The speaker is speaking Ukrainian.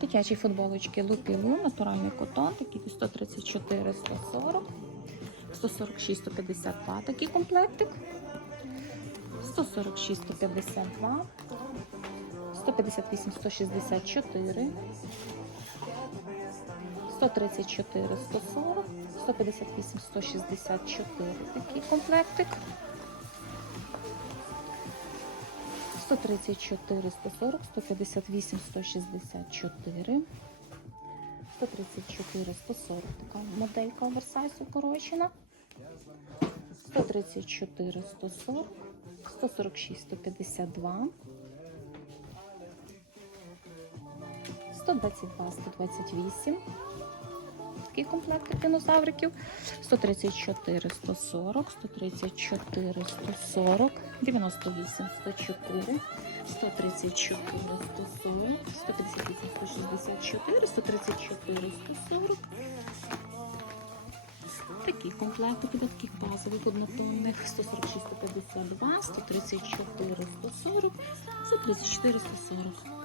Дитячі футболочки Лупілу, натуральний котон, такі 134, 140, 146, 152 такий комплектик. 146, 152, 158, 164, 134, 140, 158, 164 такий комплектик. 134, 140, 158, 164, 134, 140, така моделька оверсайз укорочена. 134, 140, 146, 152, 122, 128. Такий комплект динозавриків. 134, 140, 134, 140, 98, 104, 134, 140, 158, 164, 134, 140. Такі комплектики для таких базових однотонних 146, 152, 134, 140, 134, 140.